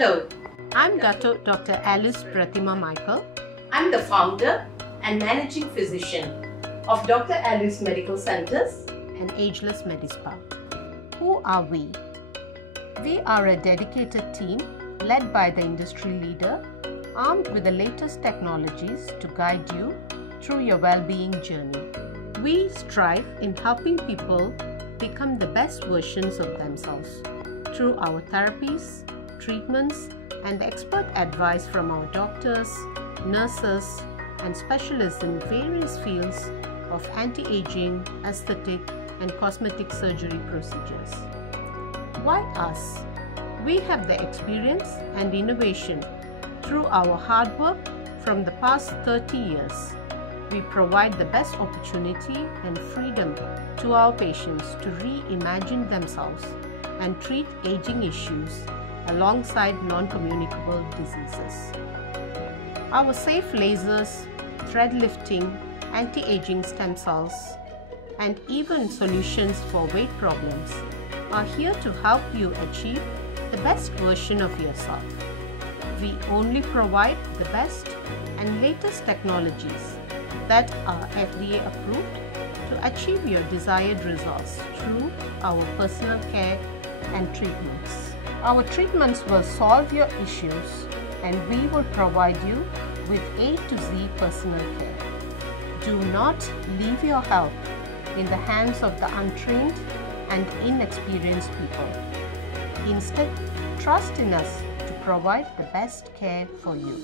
Hello, I'm Datuk Dr. Alice Prethima Michael. I'm the founder and managing physician of Dr. Alice Medical Centers and Ageless Medispa. Who are we? We are a dedicated team led by the industry leader, armed with the latest technologies to guide you through your well-being journey. We strive in helping people become the best versions of themselves through our therapies, treatments, and the expert advice from our doctors, nurses, and specialists in various fields of anti-aging, aesthetic, and cosmetic surgery procedures. Why us? We have the experience and innovation through our hard work from the past 30 years. We provide the best opportunity and freedom to our patients to reimagine themselves and treat aging issues alongside non-communicable diseases. Our safe lasers, thread lifting, anti-aging stem cells, and even solutions for weight problems are here to help you achieve the best version of yourself. We only provide the best and latest technologies that are FDA approved to achieve your desired results through our personal care and treatments. Our treatments will solve your issues and we will provide you with A to Z personal care. Do not leave your health in the hands of the untrained and inexperienced people. Instead, trust in us to provide the best care for you.